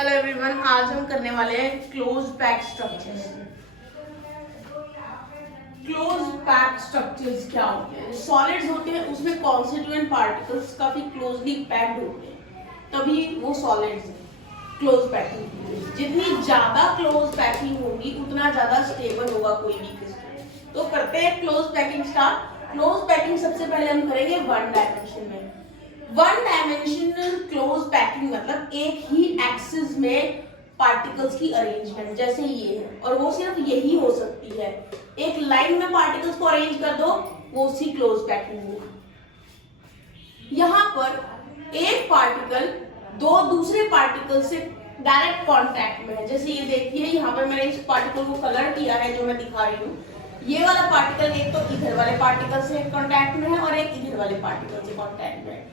Hello everyone, आज हम करने वाले हैं close pack structures. Close pack structures क्या होते हैं? सॉलिड्स होते हैं, उसमें कॉन्स्टिट्यूएंट पार्टिकल्स काफी क्लोजली पैक्ड होते हैं, तभी वो सॉलिड्स हैं। क्लोज पैकिंग, जितनी ज्यादा क्लोज पैकिंग होगी उतना ज्यादा स्टेबल होगा कोई भी क्रिस्टल। तो करते हैं close packing start. Close packing सबसे पहले हम करेंगे वन डायमेंशन में। वन डायमेंशनल क्लोज पैकिंग मतलब एक ही एक्सिस में पार्टिकल्स की अरेंजमेंट, जैसे ये है, और वो सिर्फ यही हो सकती है। एक लाइन में पार्टिकल्स को अरेंज कर दो, वो उसी क्लोज पैकिंग होगी। यहां पर एक पार्टिकल दो दूसरे पार्टिकल से डायरेक्ट कांटेक्ट में है। जैसे ये देखिए, यहाँ पर मैंने इस पार्टिकल को कलर किया है जो मैं दिखा रही हूँ। ये वाला पार्टिकल एक तो इधर वाले पार्टिकल से कांटेक्ट में है और एक इधर वाले पार्टिकल से कांटेक्ट में है।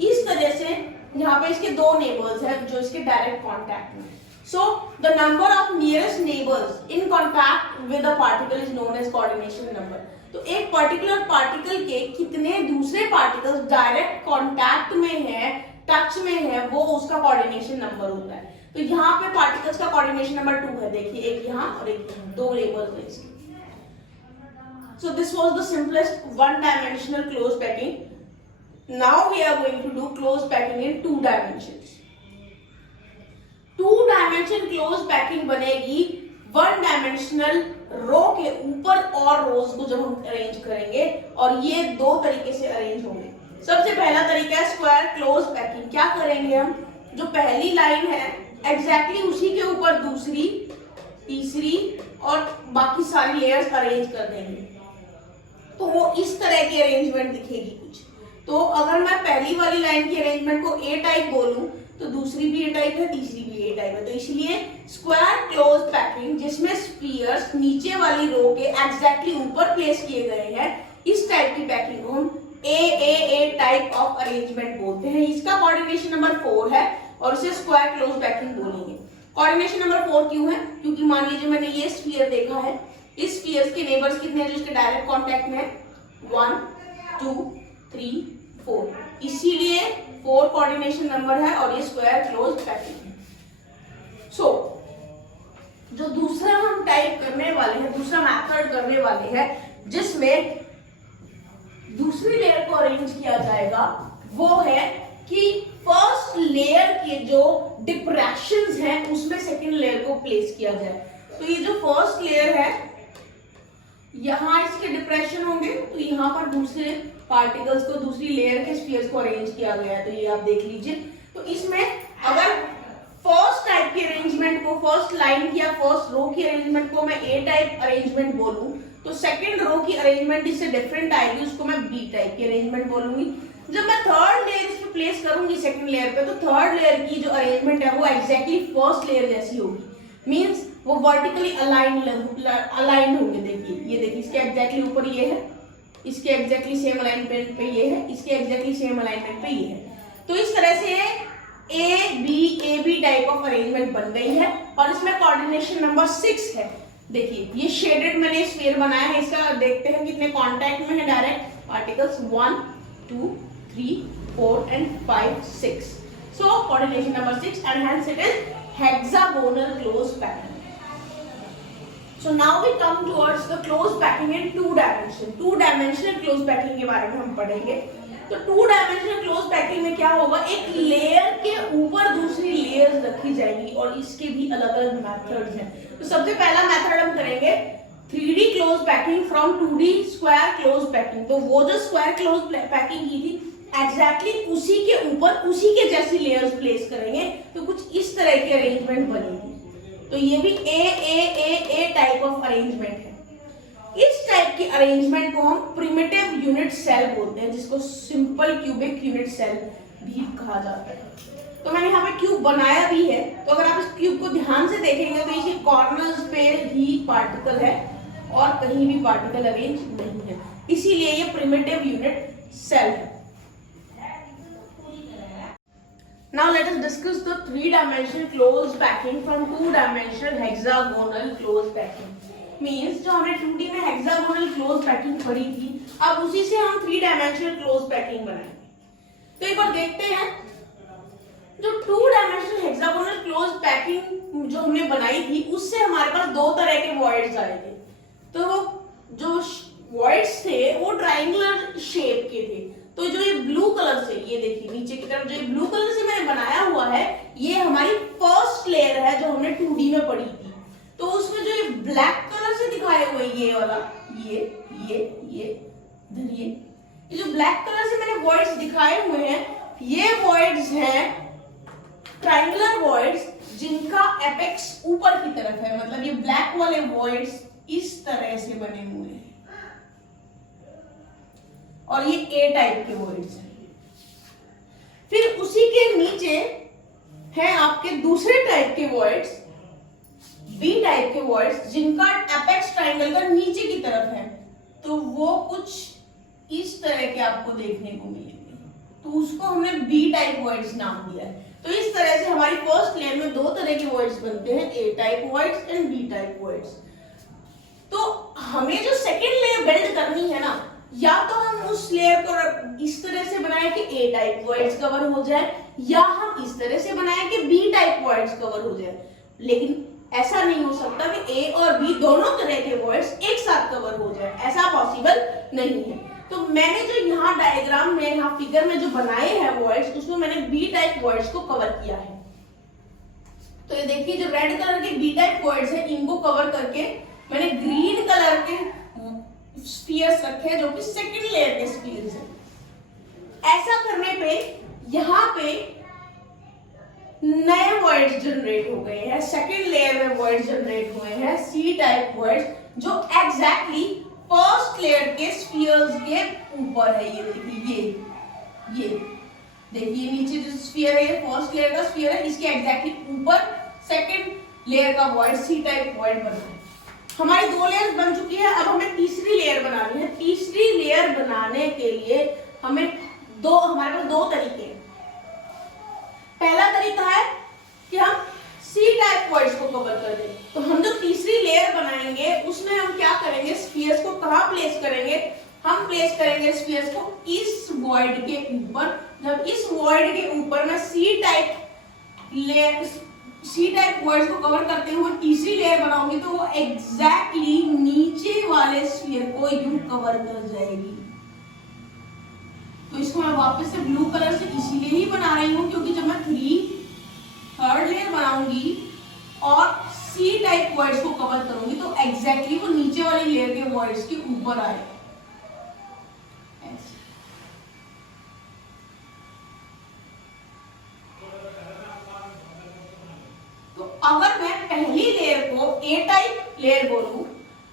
इस तरह से यहाँ पे इसके दो नेबर्स हैं जो इसके डायरेक्ट कांटेक्ट में। So the number of nearest neighbours in contact with a particle is known as coordination number. तो एक पर्टिकुलर पार्टिकल के कितने दूसरे पार्टिकल्स डायरेक्ट कांटेक्ट में है, टच में है, वो उसका कोऑर्डिनेशन नंबर होता है। तो यहाँ पे पार्टिकल्स का कोऑर्डिनेशन नंबर 2 है। देखिए, एक यहाँ और एक यहाँ, दो नेबर्स हैं इसके। So this was the simplest one-dimensional close packing. Now we are going to do close packing in 2 dimensions. 2 dimension close packing बनेगी 1 dimensional रो के ऊपर और रोज को जब हम अरेंज करेंगे, और ये दो तरीके से अरेंज होंगे। सबसे पहला तरीका है स्क्वायर क्लोज पैकिंग। क्या करेंगे हम, जो पहली लाइन है एग्जैक्टली उसी के ऊपर दूसरी, तीसरी और बाकी सारी लेयर्स अरेंज कर देंगे, तो वो इस तरह की अरेंजमेंट दिखेगी कुछ। तो अगर मैं पहली वाली लाइन की अरेंजमेंट को ए टाइप बोलूं, तो दूसरी भी ए टाइप है, तीसरी भी ए टाइप है। तो इसलिए स्क्वायर क्लोज पैकिंग, जिसमें स्फीयर्स नीचे वाली रो के एग्जैक्टली ऊपर प्लेस किए गए हैं, इस टाइप की पैकिंग को हम ए टाइप ऑफ अरेंजमेंट बोलते हैं। इसका कोऑर्डिनेशन नंबर 4 है और इसे स्क्वायर क्लोज पैकिंग बोलेंगे। कोऑर्डिनेशन नंबर 4 क्यों है? क्योंकि मान लीजिए मैंने ये स्फीयर देखा है, इस स्फीयर्स के नेबर्स कितने हैं जो इसके डायरेक्ट कांटेक्ट में है? 1 2 3 4, इसीलिए 4 कोऑर्डिनेशन नंबर है और ये स्क्वायर क्लोज पैकिंग है। सो जो दूसरा हम टाइप करने वाले हैं, दूसरा मेथड करने वाले हैं, जिसमें दूसरी लेयर को अरेंज किया जाएगा, वो है कि फर्स्ट लेयर के जो डिप्रेशंस हैं उसमें सेकंड लेयर को प्लेस किया जाए। तो ये जो फर्स्ट लेयर है, यहाँ इसके डिप्रेशन होंगे, तो यहाँ पर दूसरे पार्टिकल्स को, दूसरी लेयर के स्फीयर्स को अरेंज किया गया है। तो ये आप देख लीजिए। तो इसमें अगर फर्स्ट टाइप की अरेंजमेंट को, फर्स्ट लाइन की या फर्स्ट रो की अरेंजमेंट को मैं ए टाइप अरेंजमेंट बोलूं, तो सेकंड रो की अरेंजमेंट इससे डिफरेंट आएगी, उसको मैं बी टाइप की अरेंजमेंट बोलूंगी। जब मैं थर्ड लेयर इस पे प्लेस करूंगी सेकंड लेयर पे, तो थर्ड लेयर की जो अरेंजमेंट है वो एग्जैक्टली फर्स्ट लेयर जैसी होगी। मींस वो वर्टिकली अलाइंड होंगे। देखिए, ये देखिए, इसके एग्जैक्टली ऊपर ये है, इसके एग्जैक्टली सेम अलाइनमेंट पे ये है, इसके एग्जैक्टली सेम अलाइनमेंट पे ये है। तो इस तरह से A B type of arrangement बन गई है। और इसमें कोऑर्डिनेशन नंबर 6 है। देखिए, ये शेडेड मैंने स्फीयर बनाया है, इसका देखते हैं कितने कांटेक्ट में है direct particles. 1 2 3 4 and 5 6। So coordination number 6, and hence it is hexagonal close packing. So now we come towards the close packing in 2 dimension. 2 dimensional close packing के बारे में हम पढ़ेंगे। तो 2 dimensional close packing में क्या होगा, एक लेयर के ऊपर दूसरी लेयर्स रखी जाएंगी, और इसके भी अलग अलग मेथड्स हैं। तो सबसे पहला मेथड हम करेंगे 3D close packing from 2D square close packing. तो वो जो स्क्वायर क्लोज पैकिंग की थी, एग्जैक्टली उसी के ऊपर उसी के जैसी लेयर्स प्लेस करेंगे, तो कुछ इस तरह की अरेंजमेंट बनेगी। तो ये भी ए टाइप ऑफ अरेंजमेंट है। इस टाइप की अरेंजमेंट को हम प्रिमिटिव यूनिट सेल बोलते हैं, जिसको सिंपल क्यूबिक यूनिट सेल भी कहा जाता है। तो मैंने यहाँ पे क्यूब बनाया भी है, तो अगर आप इस क्यूब को ध्यान से देखेंगे तो इसके कॉर्नर्स पे ही पार्टिकल है और कहीं भी पार्टिकल अरेंज नहीं है, इसीलिए ये प्रिमिटिव यूनिट सेल है। Now let us discuss the 3-dimensional close packing from 2-dimensional hexagonal close packing. Means जो हमने 2D में hexagonal close packing पढ़ी थी, अब उसी से हम 3-dimensional close packing बनाएंगे। तो एक बार देखते हैं जो 2 डायमेंशनल हेक्सागोनल क्लोज पैकिंग जो हमने बनाई थी उससे हमारे पास 2 तरह के वॉइड्स आए थे। तो वो जो वॉइड्स थे वो ट्रायंगुलर शेप के थे। तो जो ये ब्लू कलर से, ये देखिए नीचे की तरफ जो ये ब्लू कलर से मैंने बनाया हुआ है, ये हमारी फर्स्ट लेयर है जो हमने 2D में पढ़ी थी। तो उसमें जो ये ब्लैक कलर से दिखाए हुए ये वाला, ये जो ब्लैक कलर से मैंने वॉइड्स दिखाए हुए हैं, ये वॉइड्स हैं ट्रायंगुलर वॉइड्स जिनका एपेक्स ऊपर की तरफ है। मतलब ये ब्लैक वाले वॉइड्स इस तरह से बने हुए हैं और ये ए टाइप के वॉइड्स हैं। फिर उसी के नीचे हैं आपके दूसरे टाइप के वॉइड्स, बी टाइप के वॉइड्स जिनका एपेक्स ट्रायंगल का नीचे की तरफ है। तो वो कुछ इस तरह के आपको देखने को मिलेंगे। तो उसको हमने बी टाइप वॉइड्स नाम दिया है। तो इस तरह से हमारी फर्स्ट लेयर में 2 तरह के वॉइड्स बनते हैं, A type voids and B type voids. तो हमें जो सेकेंड लेयर बिल्ड करनी है ना, या तो हम उस लेयर को इस तरह से बनाए कि ए टाइप वॉइड्स कवर हो जाए, या हम इस तरह से बनाए कि बी टाइप वॉइड्स कवर हो जाए। लेकिन ऐसा नहीं हो सकता कि ए और बी दोनों तरह के वॉइड्स एक साथ कवर हो जाए, ऐसा पॉसिबल नहीं है। तो मैंने जो यहाँ डायग्राम में, यहाँ फिगर में जो बनाए हैं वॉइड्स, उसमें मैंने बी टाइप वॉइड्स को कवर किया है। तो ये देखिए जो रेड कलर के बी टाइप वॉइड्स है, इनको कवर करके मैंने ग्रीन कलर के स्फीयर्स रखे जो कि सेकंड लेयर के स्फीयर्स हैं। ऐसा करने पे यहाँ पे नए वॉइड्स जनरेट हो गए हैं, सेकंड लेयर में वॉइड्स जनरेट हुए हैं, सी टाइप वॉइड्स जो एग्जैक्टली फर्स्ट लेयर के स्फीयर्स के ऊपर है। ये देखिए, ये देखिए नीचे जो स्फीयर है, ये फर्स्ट लेयर का स्फीयर है, इसके एग्जैक्टली ऊपर सेकंड लेयर का वॉइड, सी टाइप वॉइड बना है। हमारी 2 लेयर्स बन चुकी है। अब हमें तीसरी लेयर बनानी है। तीसरी लेयर बनाने के लिए हमारे पास 2 तरीके हैं। पहला तरीका है कि हम सी टाइप वॉइड्स को कवर कर दें। तो हम जो तीसरी लेयर बनाएंगे उसमें हम क्या करेंगे, स्फीयर्स को कहाँ प्लेस करेंगे, हम प्लेस करेंगे स्फीयर्स को इस वॉइड के ऊपर। जब इस वॉइड के ऊपर मैं सी टाइप वॉइड्स को कवर करते हुए तीसरी लेयर बनाऊंगी तो वो एग्जैक्टली नीचे वाले स्फीयर को यूं कवर कर जाएगी। तो इसको मैं वापस से ब्लू कलर से इसीलिए ही बना रही हूँ क्योंकि जब मैं थर्ड लेयर बनाऊंगी और सी टाइप वर्ड्स को कवर करूंगी तो एग्जैक्टली वो नीचे वाली लेयर के वर्ड्स के ऊपर आएगा। तो अगर मैं पहली लेयर को ए टाइप लेयर बोलूं,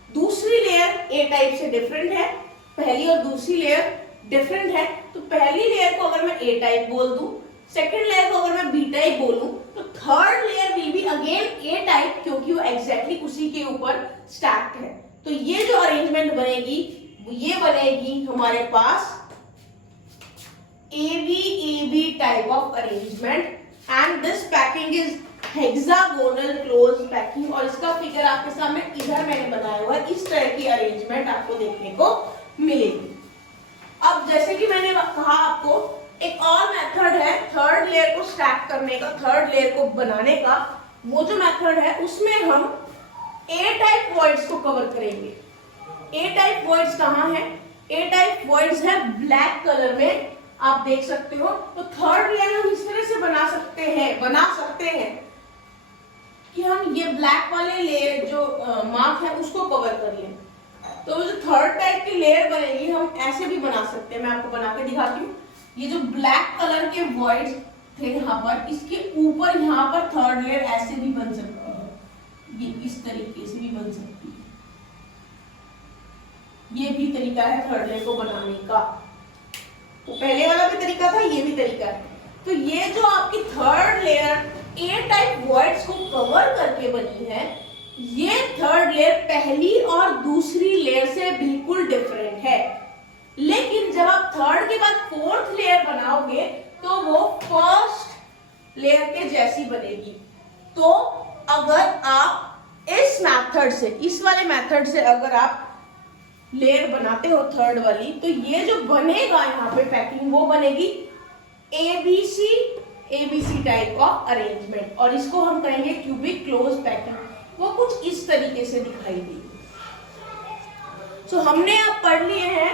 दूसरी लेयर ए टाइप से डिफरेंट है, पहली और दूसरी लेयर डिफरेंट है, तो पहली लेयर को अगर मैं ए टाइप बोल दूं, सेकेंड लेयर को अगर मैं बी टाइप बोलूं, तो third layer will be again A type क्योंकि वो एग्जैक्टली उसी के ऊपर स्टैक्ड है। तो ये जो अरेंजमेंट बनेगी ये बनेगी हमारे पास AB type of arrangement and this packing is hexagonal close packing. और इसका फिगर आपके सामने इधर मैंने बनाया हुआ है। इस तरह की अरेंजमेंट आपको देखने को मिलेगी। अब जैसे कि मैंने कहा आपको एक और मेथड है थर्ड लेयर को स्टैक करने का, थर्ड लेयर को बनाने का। वो जो मेथड है उसमें हम ए टाइप वॉइड्स को कवर करेंगे। ए टाइप वॉइड्स कहाँ है? ए टाइप वॉइड्स है ब्लैक कलर में, आप देख सकते हो। तो थर्ड लेयर हम इस तरह से बना सकते हैं कि हम ये ब्लैक वाले लेयर जो मार्क है उसको कवर कर लें। तो जो थर्ड टाइप की लेयर बनेगी हम ऐसे भी बना सकते हैं। मैं आपको बना के दिखाती हूँ। ये जो ब्लैक कलर के वॉइड्स थे यहाँ पर, इसके ऊपर यहाँ पर थर्ड लेयर ऐसे भी बन सकती है, ये इस तरीके से भी बन सकती है। ये भी तरीका है थर्ड लेयर को बनाने का। तो पहले वाला भी तरीका था, ये भी तरीका है। तो ये जो आपकी third layer A type voids को कवर करके बनी है, ये थर्ड लेयर पहली और दूसरी लेयर से बिल्कुल डिफरेंट है। लेकिन जब आप थर्ड के बाद फोर्थ लेयर बनाओगे तो वो फर्स्ट लेयर के जैसी बनेगी। तो अगर आप इस मेथड से, इस वाले मेथड से अगर आप लेयर बनाते हो थर्ड वाली, तो ये जो बनेगा यहाँ पे पैकिंग वो बनेगी ABC ABC type of arrangement, और इसको हम कहेंगे क्यूबिक क्लोज पैकिंग। वो कुछ इस तरीके से दिखाई देगी। सो हमने अब पढ़ लिए हैं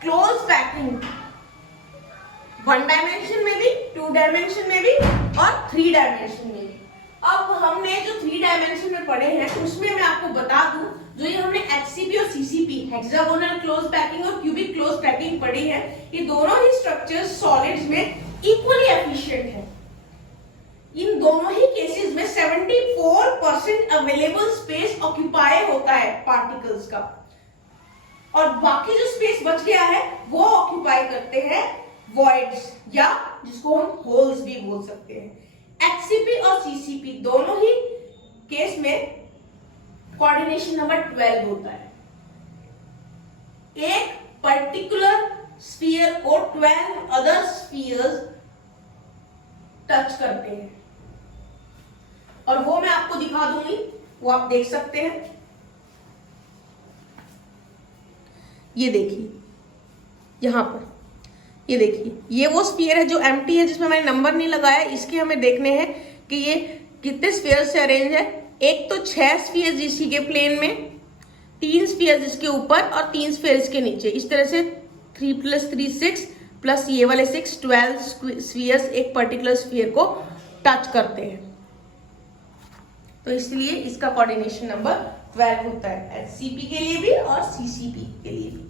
क्लोज पैकिंग 1 डायमेंशन में भी, 2 डायमेंशन में भी और 3 डायमेंशन में भी। अब हमने जो 3 डायमेंशन में पढ़े हैं उसमें मैं आपको बता दूं, जो ये हमने HCP और CCP हेक्सागोनल क्लोज पैकिंग और क्यूबिक क्लोज पैकिंग पढ़ी है, ये दोनों ही स्ट्रक्चर्स सॉलिड्स में इक्वली एफिशिएंट है। इन दोनों ही केसेस में 74% अवेलेबल स्पेस ऑक्यूपाई होता है पार्टिकल्स का, और बाकी जो स्पेस बच गया है वो ऑक्यूपाई करते हैं वॉइड्स, या जिसको हम होल्स भी बोल सकते हैं। HCP और CCP दोनों ही केस में कोऑर्डिनेशन नंबर 12 होता है। एक पर्टिकुलर स्फीयर को 12 अदर स्फीयर्स टच करते हैं, और वो मैं आपको दिखा दूंगी, वो आप देख सकते हैं। ये देखिए यहां पर, ये देखिए ये वो स्फीयर है जो एम्प्टी है, जिसमें मैंने नंबर नहीं लगाया। इसके हमें देखने हैं कि ये कितने स्फीयर से अरेंज है। एक तो 6 स्फीयर इसी के प्लेन में, 3 स्फीयर इसके ऊपर और 3 स्फीयर इसके नीचे। इस तरह से 3 + 3 6 प्लस ये वाले 6 12 स्फीयर्स एक पर्टिकुलर स्फीयर को टच करते हैं, तो इसलिए इसका कोऑर्डिनेशन नंबर 12 होता है HCP के लिए भी और CCP के लिए भी।